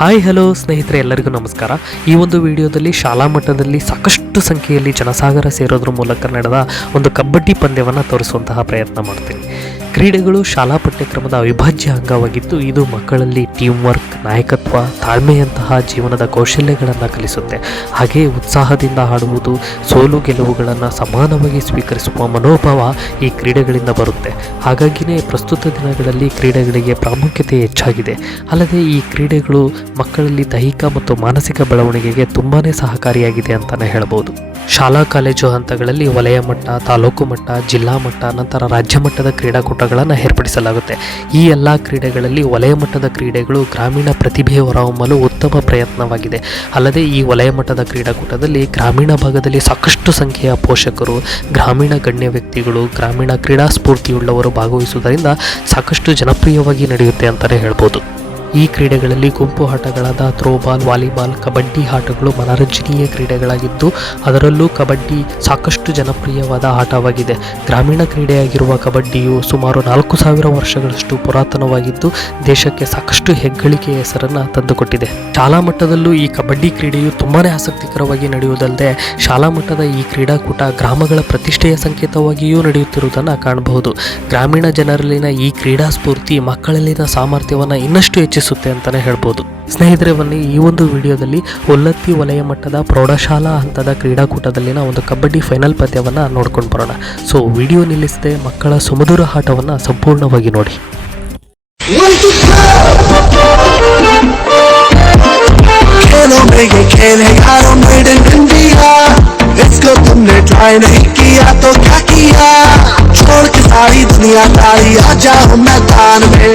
Hi hello ಸ್ನೇಹಿತರೆ, ಎಲ್ಲರಿಗೂ ನಮಸ್ಕಾರ. ಈ ಒಂದು ವಿಡಿಯೋದಲ್ಲಿ ಶಾಲಾ ಮಟ್ಟದಲ್ಲಿ ಸಾಕಷ್ಟು ಸಂಖ್ಯೆಯಲ್ಲಿ ಜನಸಾಗರ ಸೇರೋದ್ರ ಮೂಲಕ ನಡೆದ ಒಂದು ಕಬಡ್ಡಿ ಪಂದ್ಯವನ್ನು ತೋರಿಸುವಂತಹ ಪ್ರಯತ್ನ ಮಾಡ್ತೀನಿ. ಕ್ರೀಡೆಗಳು ಶಾಲಾ ಪಠ್ಯಕ್ರಮದ ಅವಿಭಾಜ್ಯ ಅಂಗವಾಗಿದ್ದು, ಇದು ಮಕ್ಕಳಲ್ಲಿ ಟೀಮ್ ವರ್ಕ್ ನಾಯಕತ್ವ, ತಾಳ್ಮೆಯಂತಹ ಜೀವನದ ಕೌಶಲ್ಯಗಳನ್ನು ಕಲಿಸುತ್ತೆ. ಹಾಗೆಯೇ ಉತ್ಸಾಹದಿಂದ ಆಡುವುದು, ಸೋಲು ಗೆಲುವುಗಳನ್ನು ಸಮಾನವಾಗಿ ಸ್ವೀಕರಿಸುವ ಮನೋಭಾವ ಈ ಕ್ರೀಡೆಗಳಿಂದ ಬರುತ್ತೆ. ಹಾಗಾಗಿನೇ ಪ್ರಸ್ತುತ ದಿನಗಳಲ್ಲಿ ಕ್ರೀಡೆಗಳಿಗೆ ಪ್ರಾಮುಖ್ಯತೆ ಹೆಚ್ಚಾಗಿದೆ. ಅಲ್ಲದೆ ಈ ಕ್ರೀಡೆಗಳು ಮಕ್ಕಳಲ್ಲಿ ದೈಹಿಕ ಮತ್ತು ಮಾನಸಿಕ ಬೆಳವಣಿಗೆಗೆ ತುಂಬಾ ಸಹಕಾರಿಯಾಗಿದೆ ಅಂತಲೇ ಹೇಳ್ಬೋದು. ಶಾಲಾ, ಕಾಲೇಜು ಹಂತಗಳಲ್ಲಿ ವಲಯ ಮಟ್ಟ, ತಾಲೂಕು ಮಟ್ಟ, ಜಿಲ್ಲಾ ಮಟ್ಟ, ನಂತರ ರಾಜ್ಯ ಮಟ್ಟದ ಕ್ರೀಡಾಕೂಟಗಳನ್ನು ಏರ್ಪಡಿಸಲಾಗುತ್ತೆ. ಈ ಎಲ್ಲ ಕ್ರೀಡೆಗಳಲ್ಲಿ ವಲಯ ಮಟ್ಟದ ಕ್ರೀಡೆಗಳು ಗ್ರಾಮೀಣ ಪ್ರತಿಭೆ ಹೊರಹೊಮ್ಮಲು ಉತ್ತಮ ಪ್ರಯತ್ನವಾಗಿದೆ. ಅಲ್ಲದೆ ಈ ವಲಯ ಮಟ್ಟದ ಕ್ರೀಡಾಕೂಟದಲ್ಲಿ ಗ್ರಾಮೀಣ ಭಾಗದಲ್ಲಿ ಸಾಕಷ್ಟು ಸಂಖ್ಯೆಯ ಪೋಷಕರು, ಗ್ರಾಮೀಣ ಗಣ್ಯ ವ್ಯಕ್ತಿಗಳು, ಗ್ರಾಮೀಣ ಕ್ರೀಡಾ ಸ್ಫೂರ್ತಿಯುಳ್ಳವರು ಭಾಗವಹಿಸುವುದರಿಂದ ಸಾಕಷ್ಟು ಜನಪ್ರಿಯವಾಗಿ ನಡೆಯುತ್ತೆ ಅಂತಲೇ ಹೇಳ್ಬೋದು. ಈ ಕ್ರೀಡೆಗಳಲ್ಲಿ ಗುಂಪು ಆಟಗಳಾದ ಥ್ರೋಬಾಲ್, ವಾಲಿಬಾಲ್, ಕಬಡ್ಡಿ ಆಟಗಳು ಮನರಂಜನೀಯ ಕ್ರೀಡೆಗಳಾಗಿದ್ದು, ಅದರಲ್ಲೂ ಕಬಡ್ಡಿ ಸಾಕಷ್ಟು ಜನಪ್ರಿಯವಾದ ಆಟವಾಗಿದೆ. ಗ್ರಾಮೀಣ ಕ್ರೀಡೆಯಾಗಿರುವ ಕಬಡ್ಡಿಯು ಸುಮಾರು ನಾಲ್ಕು ಸಾವಿರ ವರ್ಷಗಳಷ್ಟು ಪುರಾತನವಾಗಿದ್ದು, ದೇಶಕ್ಕೆ ಸಾಕಷ್ಟು ಹೆಗ್ಗಳಿಕೆಯ ಹೆಸರನ್ನು ತಂದುಕೊಟ್ಟಿದೆ. ಶಾಲಾ ಮಟ್ಟದಲ್ಲೂ ಈ ಕಬಡ್ಡಿ ಕ್ರೀಡೆಯು ತುಂಬಾ ಆಸಕ್ತಿಕರವಾಗಿ ನಡೆಯುವುದಲ್ಲದೆ ಶಾಲಾ ಮಟ್ಟದ ಈ ಕ್ರೀಡಾಕೂಟ ಗ್ರಾಮಗಳ ಪ್ರತಿಷ್ಠೆಯ ಸಂಕೇತವಾಗಿಯೂ ನಡೆಯುತ್ತಿರುವುದನ್ನು ಕಾಣಬಹುದು. ಗ್ರಾಮೀಣ ಜನರಲ್ಲಿನ ಈ ಕ್ರೀಡಾ ಸ್ಫೂರ್ತಿ, ಮಕ್ಕಳಲ್ಲಿನ ಸಾಮರ್ಥ್ಯವನ್ನು ಇನ್ನಷ್ಟು ಹೆಚ್ಚಿಸುತ್ತೆ ಅಂತಲೇ ಹೇಳ್ಬೋದು ಸ್ನೇಹಿತರೆ ಬನ್ನಿ ಈ ಒಂದು ವಿಡಿಯೋದಲ್ಲಿ ಉಲ್ಲತ್ತಿ ವಲಯ ಮಟ್ಟದ ಪ್ರೌಢಶಾಲಾ ಹಂತದ ಕ್ರೀಡಾಕೂಟದಲ್ಲಿನ ಒಂದು ಕಬಡ್ಡಿ ಫೈನಲ್ ಪಂದ್ಯವನ್ನು ನೋಡ್ಕೊಂಡು ಬರೋಣ ಸೊ ವಿಡಿಯೋ ನಿಲ್ಲಿಸದೆ ಮಕ್ಕಳ ಸುಮಧುರ ಆಟವನ್ನು ಸಂಪೂರ್ಣವಾಗಿ ನೋಡಿ खेलों में ये खेल है यारों मेड इन इंडिया इसको तुमने ट्राई नहीं किया तो क्या किया छोड़ के सारी दुनिया तारी आ जाओ मैदान में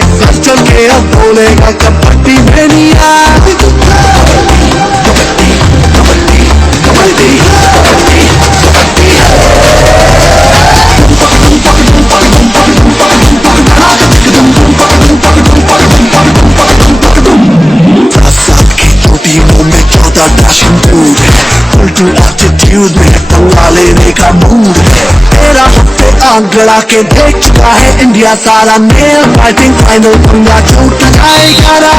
लेने का मूड है। तेरा हफ़्ते आग गड़ा के देख चुका है। इंडिया सारा नेल फाइटिंग फाइनल दुनिया लगाएगा रा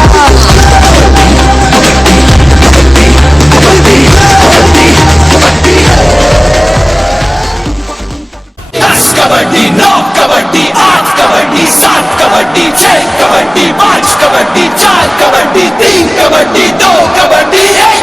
दस छह कबड्डी, पाँच कबड्डी, चार कबड्डी, तीन कबड्डी, दो कबड्डी, एक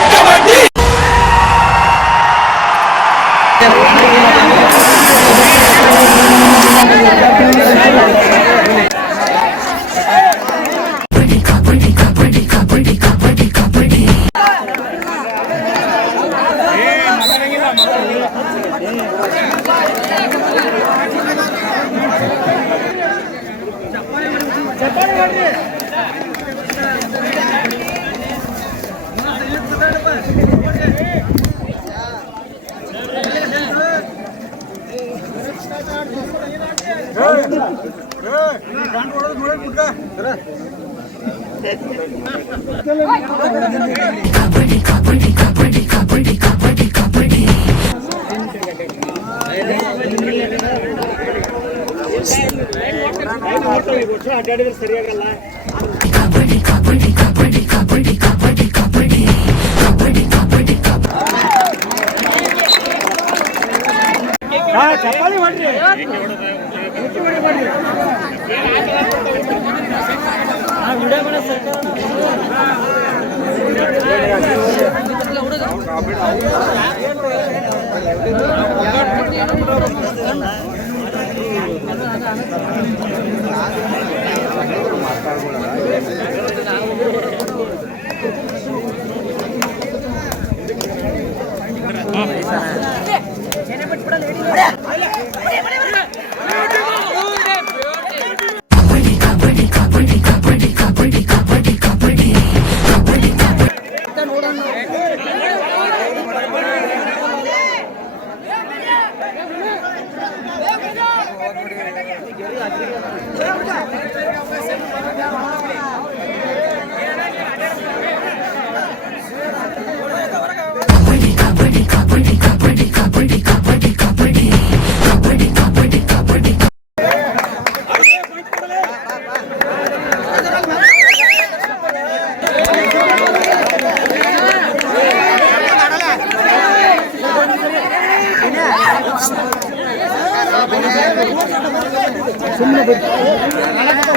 కబడ్డీ కబడ్డీ కబడ్డీ కబడ్డీ కబడ్డీ కబడ్డీ ಸರಿಯಾಗಲ್ಲ நடக்க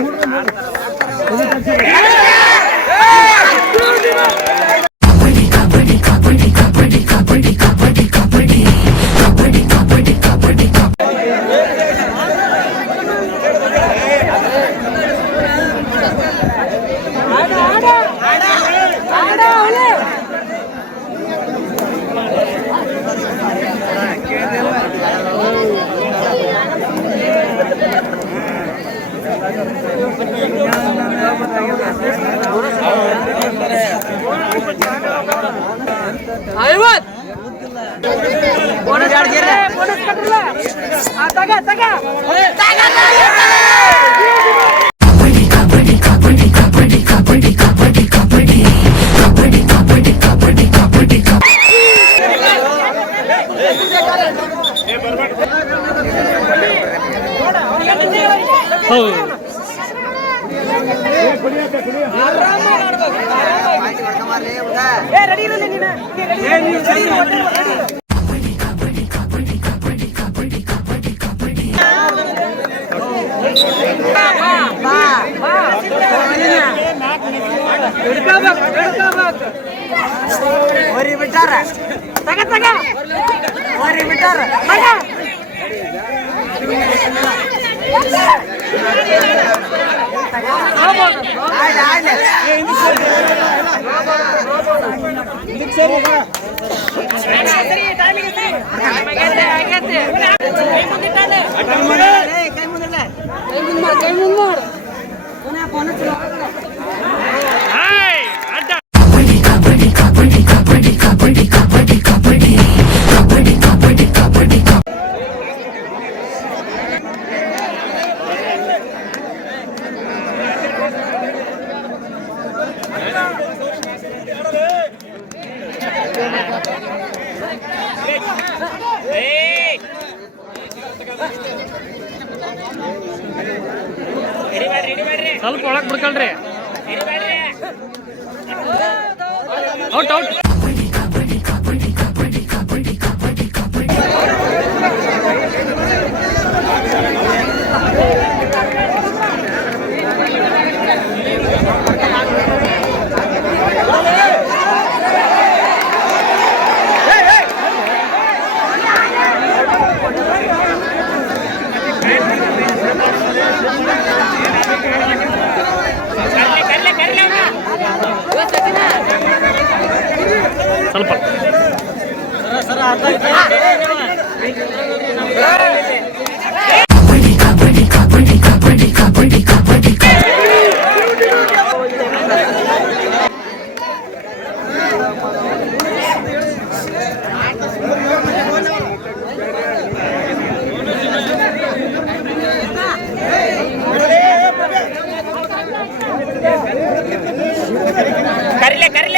ಹೊರಿ ಬಿಟ್ಟಾರ ತಗ ತಗ ಹೊರಿ ಬಿಟ್ಟಾರ ತಗ ಆಯ್ತು ಆಯ್ತು ಕೈ ಮುಂದಿಡ್ಲೆ ಕೈ ಮುಂದ್ ಔಟ್ ಔಟ್ Carrile, carrile.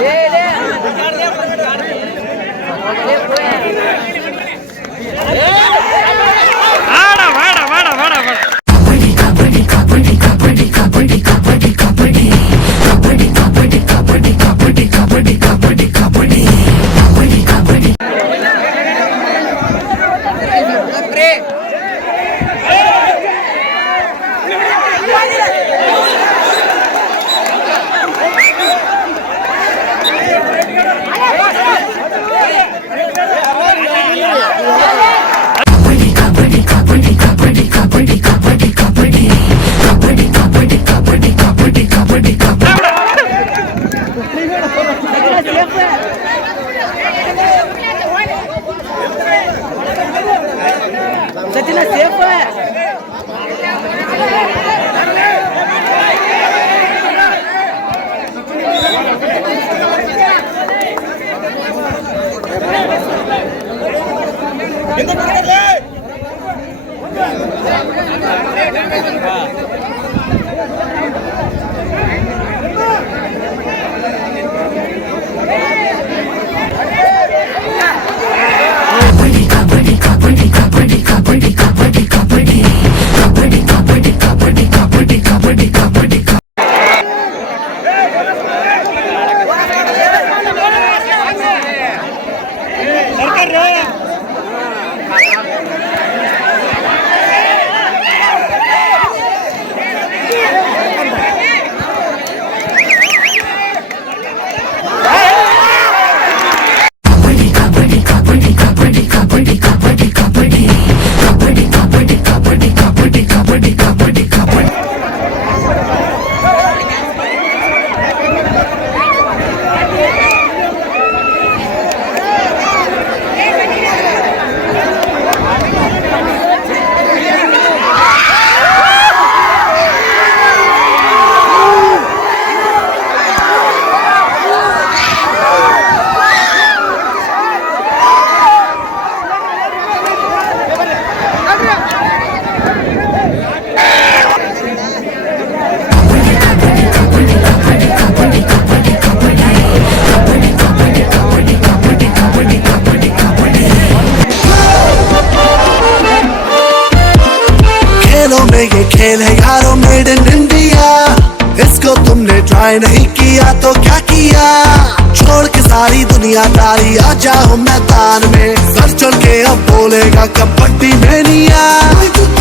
ஏ எந்த ट्राई नहीं किया तो क्या किया? छोड़ के सारी दुनिया दुनियादारी आ जाओ मैदान में। सर चढ़ के अब बोलेगा, कबड्डी मैनिया कबड्डी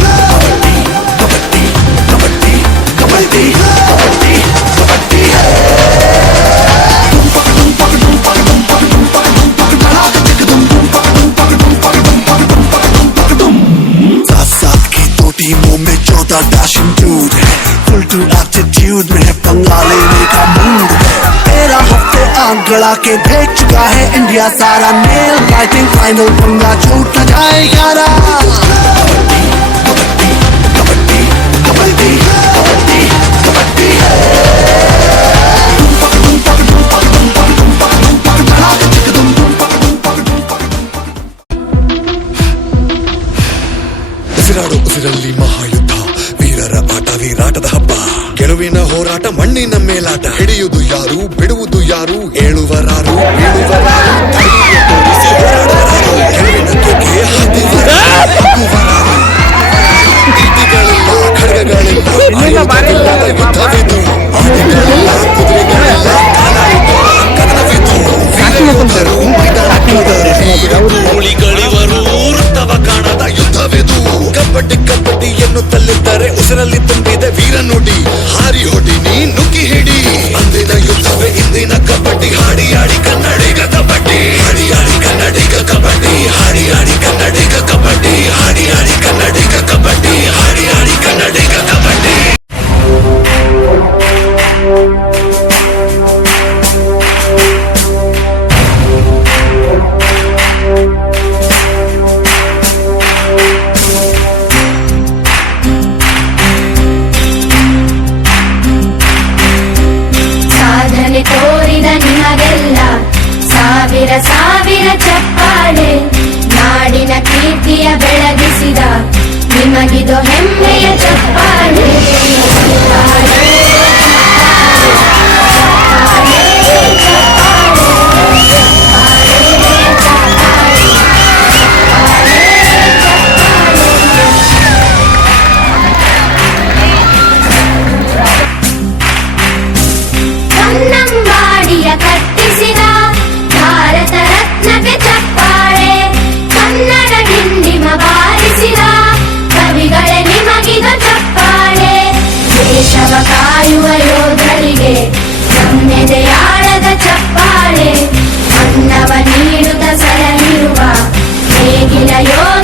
गड़ा के भेज चुका है इंडिया सारा मेल फाइटिंग फाइनल पंगा छूट जाएगा ವೃತ್ತವ ಕಾಣದ ಕಬಡ್ಡಿ ಕಬಡ್ಡಿ ಎನ್ನುತ್ತಲ್ಲಿದ್ದಾರೆ ಉಸಿರಲ್ಲಿ ತುಂಬಿದೆ ವೀರ ನುಡಿ ಹಾರಿ ಹೊಡಿ ನೀ ನುಗ್ಗಿ ಹಿಡಿ ಅಂದಿನ ಯುದ್ಧವೇ ಇಂದಿನ ಕಬಡ್ಡಿ, ಹಾಡಿ ಆಡಿ ಕನ್ನಡಿಗ ಕಬಡ್ಡಿ, ಹಾಡಿ ಆಡಿ ಕನ್ನಡಿಗ ಕಬಡ್ಡಿ, ಹಾಡಿ ಆಡಿ ಕನ್ನಡಿಗ ನಿಮಗಿದು ಹೆಮ್ಮೆಯ Ginayon